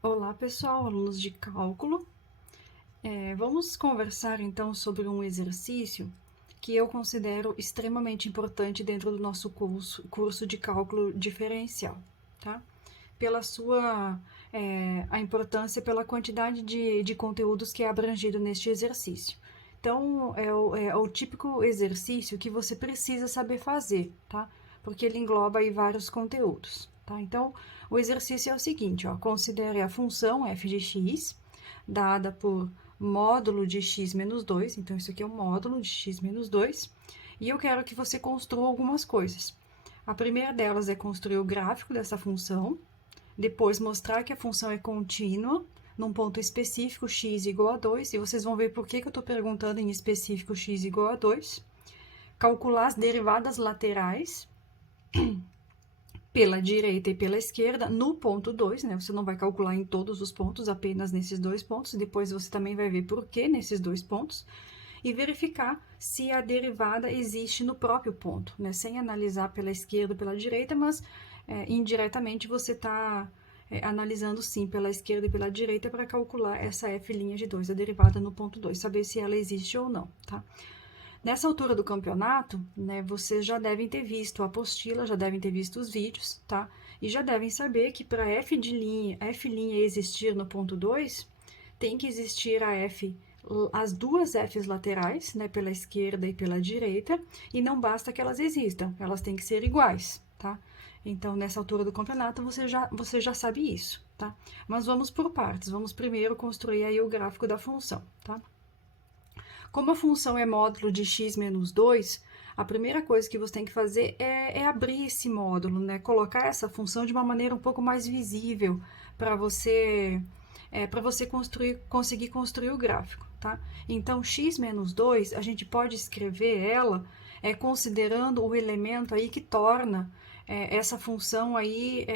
Olá, pessoal, alunos de cálculo. Vamos conversar então sobre um exercício que eu considero extremamente importante dentro do nosso curso de cálculo diferencial, tá? Pela sua a importância pela quantidade de conteúdos que é abrangido neste exercício. Então, é o típico exercício que você precisa saber fazer, tá? Porque ele engloba aí vários conteúdos, tá? Então, o exercício é o seguinte, ó, considere a função f de x, dada por módulo de x menos 2, então isso aqui é o módulo de x menos 2, e eu quero que você construa algumas coisas. A primeira delas é construir o gráfico dessa função, depois mostrar que a função é contínua, num ponto específico x igual a 2, e vocês vão ver por que eu estou perguntando em específico x igual a 2. Calcular as derivadas laterais pela direita e pela esquerda no ponto 2, né? Você não vai calcular em todos os pontos, apenas nesses dois pontos. Depois você também vai ver por que nesses dois pontos. E verificar se a derivada existe no próprio ponto, né? Sem analisar pela esquerda ou pela direita, mas indiretamente você está analisando sim pela esquerda e pela direita para calcular essa f' de 2, a derivada no ponto 2, saber se ela existe ou não, tá? Nessa altura do campeonato, né, vocês já devem ter visto a apostila, já devem ter visto os vídeos, tá? E já devem saber que para f' existir no ponto 2, tem que existir as duas f's laterais, né, pela esquerda e pela direita, e não basta que elas existam, elas têm que ser iguais, tá? Então, nessa altura do campeonato, você já sabe isso, tá? Mas vamos por partes, vamos primeiro construir aí o gráfico da função, tá? Como a função é módulo de x menos 2, a primeira coisa que você tem que fazer é abrir esse módulo, né? Colocar essa função de uma maneira um pouco mais visível para você conseguir construir o gráfico, tá? Então, x menos 2, a gente pode escrever ela considerando o elemento aí que torna essa função aí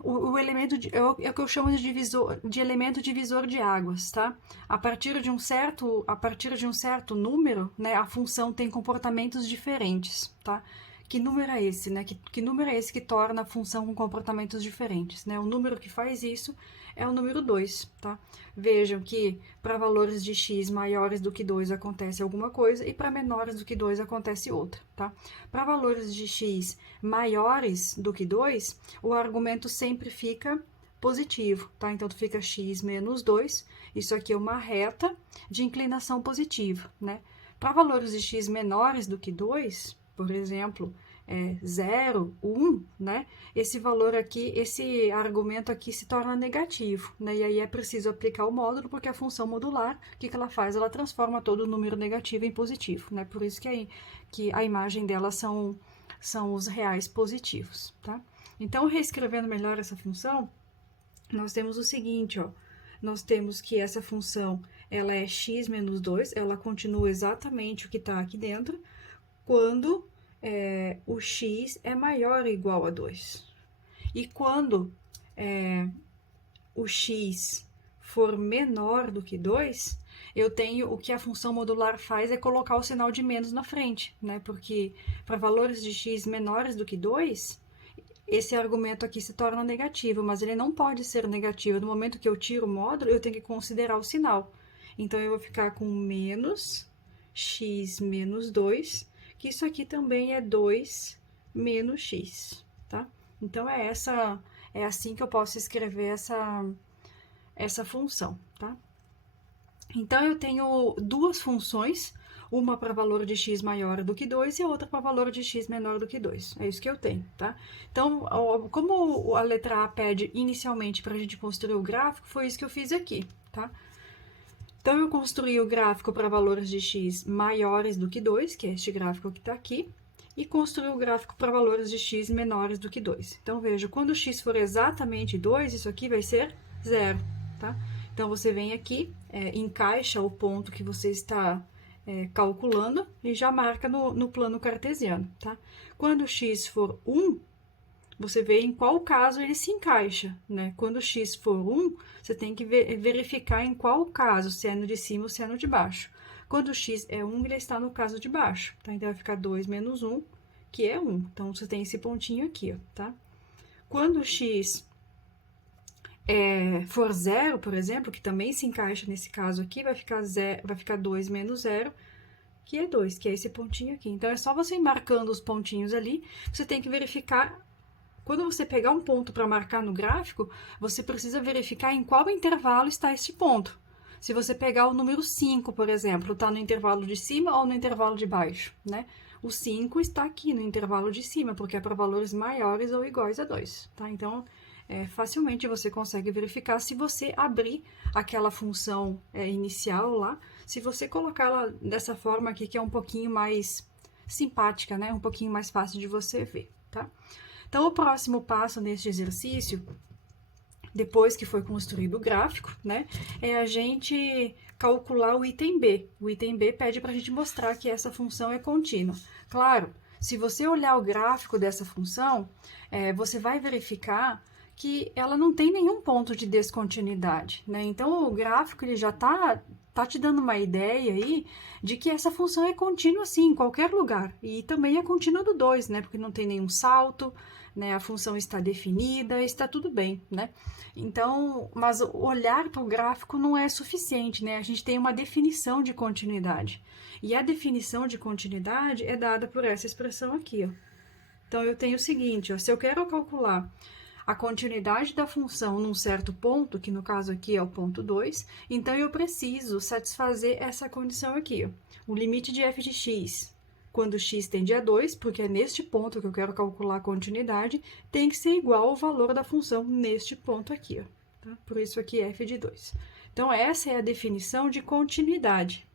o elemento é o que eu chamo de elemento divisor de águas, tá? A partir de um certo número, né, a função tem comportamentos diferentes, tá? Que número é esse, né? Que número é esse que torna a função com comportamentos diferentes, né? O número que faz isso é o número 2, tá? Vejam que para valores de x maiores do que 2 acontece alguma coisa e para menores do que 2 acontece outra, tá? Para valores de x maiores do que 2, o argumento sempre fica positivo, tá? Então, fica x menos 2, isso aqui é uma reta de inclinação positiva, né? Para valores de x menores do que 2, por exemplo, 0, 1, né? Esse valor aqui, esse argumento aqui se torna negativo, né? E aí é preciso aplicar o módulo, porque a função modular, o que ela faz? Ela transforma todo o número negativo em positivo, né? Por isso que a imagem dela são os reais positivos, tá? Então, reescrevendo melhor essa função, nós temos o seguinte, ó. Nós temos que essa função, ela é x menos 2, ela continua exatamente o que está aqui dentro, quando o x é maior ou igual a 2. E quando o x for menor do que 2, eu tenho, o que a função modular faz é colocar o sinal de menos na frente, né? Porque para valores de x menores do que 2, esse argumento aqui se torna negativo, mas ele não pode ser negativo. No momento que eu tiro o módulo, eu tenho que considerar o sinal. Então, eu vou ficar com menos x menos 2, que isso aqui também é 2 menos x, tá? Então, é assim que eu posso escrever essa função, tá? Então, eu tenho duas funções, uma para valor de x maior do que 2 e a outra para valor de x menor do que 2. É isso que eu tenho, tá? Então, como a letra A pede inicialmente para a gente construir o gráfico, foi isso que eu fiz aqui, tá? Então, eu construí o gráfico para valores de x maiores do que 2, que é este gráfico que está aqui, e construí o gráfico para valores de x menores do que 2. Então, veja, quando x for exatamente 2, isso aqui vai ser 0, tá? Então, você vem aqui, encaixa o ponto que você está calculando e já marca no plano cartesiano, tá? Quando x for 1, você vê em qual caso ele se encaixa, né? Quando x for 1, você tem que verificar em qual caso, se é no de cima ou se é no de baixo. Quando x é 1, ele está no caso de baixo, tá? Então, vai ficar 2 menos 1, que é 1. Então, você tem esse pontinho aqui, ó, tá? Quando x for zero, por exemplo, que também se encaixa nesse caso aqui, vai ficar 2 menos zero, que é 2, que é esse pontinho aqui. Então, é só você ir marcando os pontinhos ali, você tem que verificar. Quando você pegar um ponto para marcar no gráfico, você precisa verificar em qual intervalo está este ponto. Se você pegar o número 5, por exemplo, está no intervalo de cima ou no intervalo de baixo, né? O 5 está aqui no intervalo de cima, porque é para valores maiores ou iguais a 2, tá? Então, facilmente você consegue verificar se você abrir aquela função inicial lá, se você colocá-la dessa forma aqui, que é um pouquinho mais simpática, né? Um pouquinho mais fácil de você ver, tá? Então, o próximo passo neste exercício, depois que foi construído o gráfico, né, é a gente calcular o item B. O item B pede para a gente mostrar que essa função é contínua. Claro, se você olhar o gráfico dessa função, você vai verificar que ela não tem nenhum ponto de descontinuidade, né? Então, o gráfico ele já tá te dando uma ideia aí de que essa função é contínua, sim, em qualquer lugar. E também é contínua do 2, né? Porque não tem nenhum salto, né? A função está definida, está tudo bem, né? Então, mas olhar para o gráfico não é suficiente, né? A gente tem uma definição de continuidade. E a definição de continuidade é dada por essa expressão aqui, ó. Então, eu tenho o seguinte, ó, se eu quero calcular a continuidade da função num certo ponto, que no caso aqui é o ponto 2, então eu preciso satisfazer essa condição aqui, ó. O limite de f de x, quando x tende a 2, porque é neste ponto que eu quero calcular a continuidade, tem que ser igual ao valor da função neste ponto aqui, ó, tá? Por isso aqui f de 2. Então, essa é a definição de continuidade.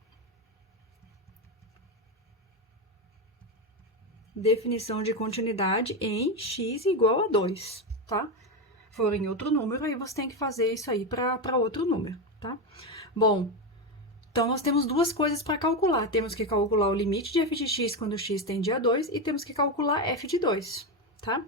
Definição de continuidade em x igual a 2, tá? For em outro número, aí você tem que fazer isso aí para outro número, tá? Bom, então nós temos duas coisas para calcular. Temos que calcular o limite de f de x quando x tende a 2 e temos que calcular f de 2, tá?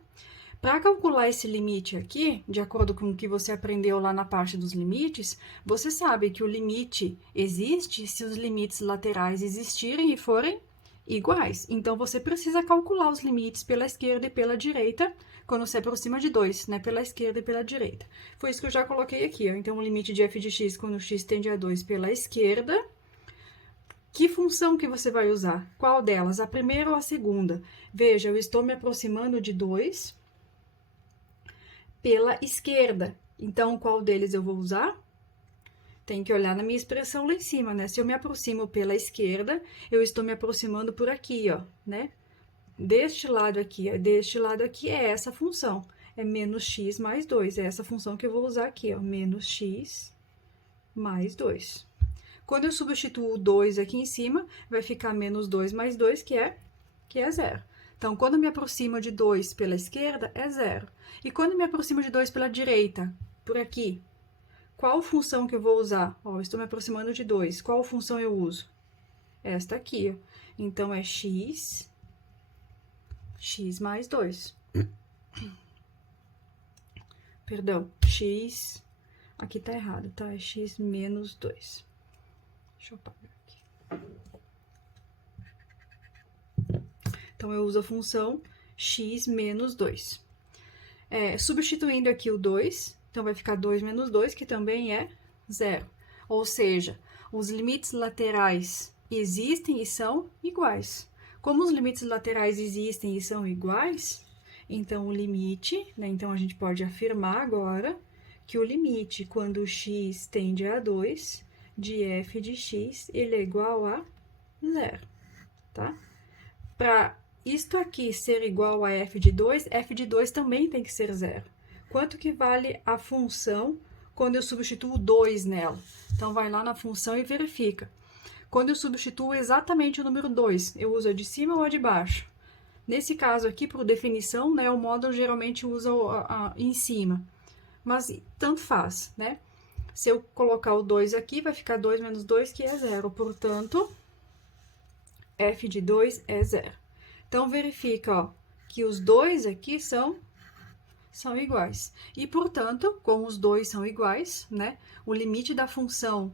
Para calcular esse limite aqui, de acordo com o que você aprendeu lá na parte dos limites, você sabe que o limite existe se os limites laterais existirem e forem iguais. Então, você precisa calcular os limites pela esquerda e pela direita, quando se aproxima de 2, né? Pela esquerda e pela direita. Foi isso que eu já coloquei aqui, ó. Então, o limite de f de x quando x tende a 2 pela esquerda. Que função que você vai usar? Qual delas? A primeira ou a segunda? Veja, eu estou me aproximando de 2 pela esquerda. Então, qual deles eu vou usar? Tem que olhar na minha expressão lá em cima, né? Se eu me aproximo pela esquerda, eu estou me aproximando por aqui, ó, né? Deste lado aqui é essa função. É menos x mais 2. É essa função que eu vou usar aqui, ó. Menos x mais 2. Quando eu substituo o 2 aqui em cima, vai ficar menos 2 mais 2, que é 0. Então, quando eu me aproximo de 2 pela esquerda, é 0. E quando eu me aproximo de 2 pela direita, por aqui, qual função que eu vou usar? Ó, eu estou me aproximando de 2. Qual função eu uso? Esta aqui, ó. Então, é x mais 2. Perdão, x... Aqui tá errado, tá? É x menos 2. Deixa eu apagar aqui. Então, eu uso a função x menos 2. Substituindo aqui o 2, então vai ficar 2 menos 2, que também é 0. Ou seja, os limites laterais existem e são iguais. Como os limites laterais existem e são iguais, então o limite, né? Então a gente pode afirmar agora que o limite, quando x tende a 2, de f de x, ele é igual a 0, tá? Para isto aqui ser igual a f de 2 também tem que ser 0. Quanto que vale a função quando eu substituo 2 nela? Então, vai lá na função e verifica. Quando eu substituo exatamente o número 2, eu uso a de cima ou a de baixo? Nesse caso aqui, por definição, né, o módulo geralmente usa em cima. Mas tanto faz, né? Se eu colocar o 2 aqui, vai ficar 2 menos 2, que é 0. Portanto, f de 2 é 0. Então, verifica, ó, que os dois aqui são iguais. E, portanto, como os dois são iguais, né, o limite da função,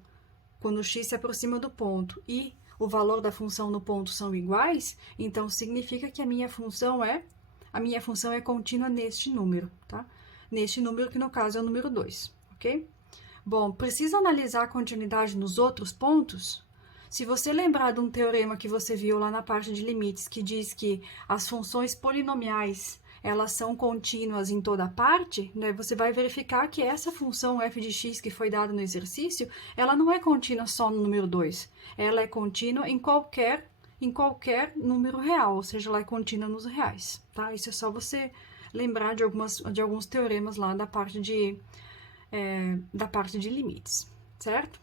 quando x se aproxima do ponto e o valor da função no ponto são iguais, então, significa que a minha função é contínua neste número, tá? Neste número, que no caso é o número 2. ok? Bom, precisa analisar a continuidade nos outros pontos? Se você lembrar de um teorema que você viu lá na parte de limites, que diz que as funções polinomiais, elas são contínuas em toda parte, né? Você vai verificar que essa função f de x que foi dada no exercício, ela não é contínua só no número 2. Ela é contínua em qualquer número real, ou seja, ela é contínua nos reais, tá? Isso é só você lembrar de alguns teoremas lá da parte de limites, certo?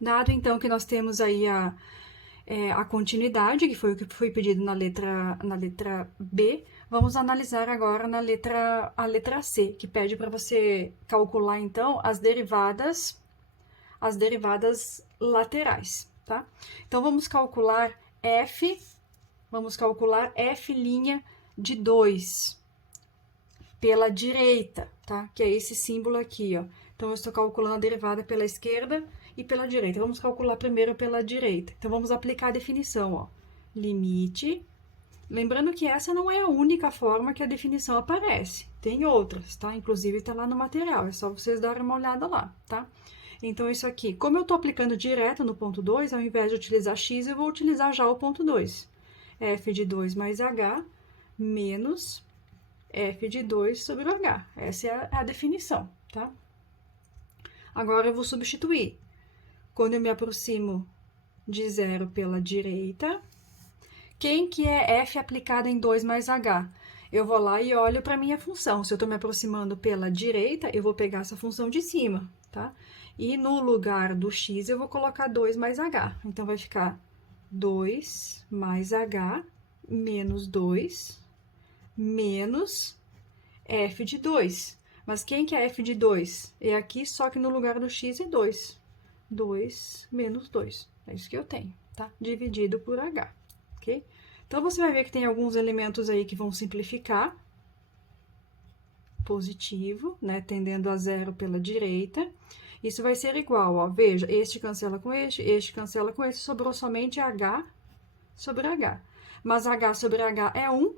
Dado, então, que nós temos aí a continuidade, que foi o que foi pedido na letra B, vamos analisar agora a letra C, que pede para você calcular, então, as derivadas laterais, tá? Então, vamos calcular f' de 2 pela direita, tá? Que é esse símbolo aqui, ó. Então, eu estou calculando a derivada pela esquerda e pela direita. Vamos calcular primeiro pela direita. Então, vamos aplicar a definição, ó. Limite. Lembrando que essa não é a única forma que a definição aparece. Tem outras, tá? Inclusive, está lá no material. É só vocês darem uma olhada lá, tá? Então, isso aqui, como eu estou aplicando direto no ponto 2, ao invés de utilizar x, eu vou utilizar já o ponto 2. f de 2 mais h menos f de 2 sobre o h. Essa é a definição, tá? Agora, eu vou substituir. Quando eu me aproximo de 0 pela direita, quem que é f aplicada em 2 mais h? Eu vou lá e olho para a minha função. Se eu estou me aproximando pela direita, eu vou pegar essa função de cima, tá? E no lugar do x, eu vou colocar 2 mais h. Então, vai ficar 2 mais h menos 2 menos f de 2. Mas quem que é f de 2? É aqui, só que no lugar do x é 2. 2 menos 2. É isso que eu tenho, tá? Dividido por h, ok? Então, você vai ver que tem alguns elementos aí que vão simplificar. Positivo, né? Tendendo a 0 pela direita. Isso vai ser igual, ó. Veja, este cancela com este cancela com este. Sobrou somente h sobre h. Mas h sobre h é 1.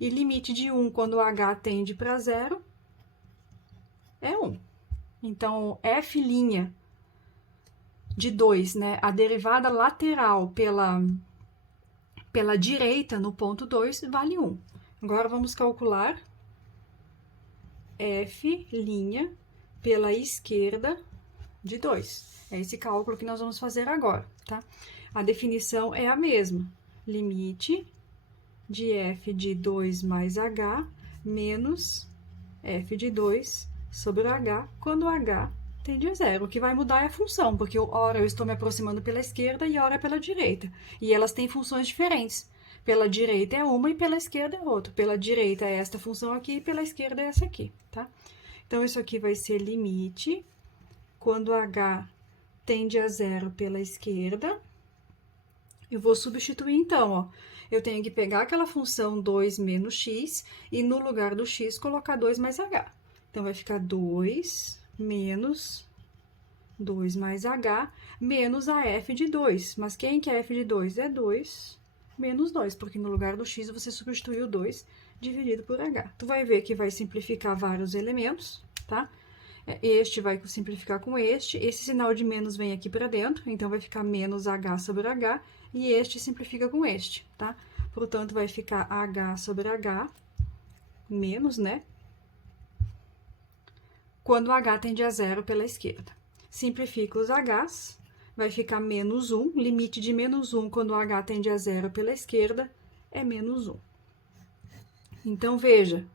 E limite de 1 quando h tende para 0 é 1. Então, f' de 2, né? A derivada lateral pela direita no ponto 2 vale 1. Agora, vamos calcular f' pela esquerda de 2. É esse cálculo que nós vamos fazer agora, tá? A definição é a mesma. Limite de f de 2 mais h menos f de 2 sobre h, quando h tende a 0. O que vai mudar é a função, porque ora eu estou me aproximando pela esquerda e ora pela direita. E elas têm funções diferentes. Pela direita é uma e pela esquerda é outra. Pela direita é esta função aqui e pela esquerda é essa aqui, tá? Então, isso aqui vai ser limite quando h tende a 0 pela esquerda. Eu vou substituir, então, ó. Eu tenho que pegar aquela função 2 menos x e, no lugar do x, colocar 2 mais h. Então, vai ficar 2 menos 2 mais h menos a f de 2. Mas quem que é f de 2? É 2 menos 2, porque no lugar do x você substituiu 2 dividido por h. Tu vai ver que vai simplificar vários elementos, tá? Este vai simplificar com este. Esse sinal de menos vem aqui para dentro, então vai ficar menos h sobre h, e este simplifica com este, tá? Portanto, vai ficar h sobre h menos, né? Quando h tende a 0 pela esquerda. Simplifica os h's, vai ficar menos 1. Limite de menos 1 quando h tende a 0 pela esquerda é menos 1. Então, veja,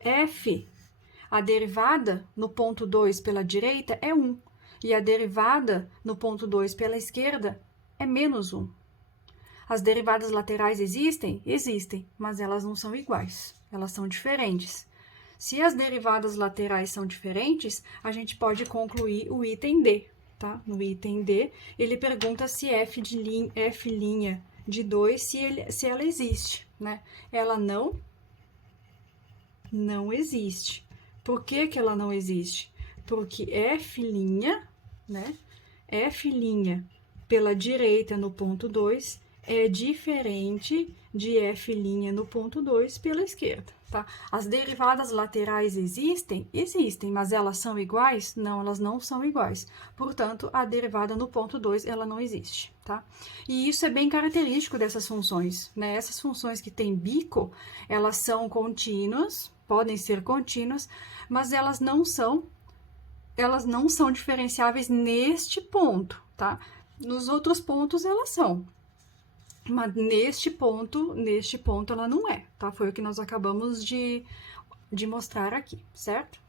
f, a derivada no ponto 2 pela direita é 1. E a derivada no ponto 2 pela esquerda é menos 1. As derivadas laterais existem? Existem, mas elas não são iguais, elas são diferentes. Se as derivadas laterais são diferentes, a gente pode concluir o item D, tá? No item D, ele pergunta se f' de 2, se ela existe, né? Ela não existe. Por que que ela não existe? Porque f', né? f' pela direita no ponto 2 é diferente de F' no ponto 2 pela esquerda, tá? As derivadas laterais existem? Existem, mas elas são iguais? Não, elas não são iguais. Portanto, a derivada no ponto 2, ela não existe, tá? E isso é bem característico dessas funções, né? Essas funções que têm bico, elas são contínuas, podem ser contínuas, mas elas não são diferenciáveis neste ponto, tá? Nos outros pontos elas são. Mas neste ponto ela não é, tá? Foi o que nós acabamos de mostrar aqui, certo?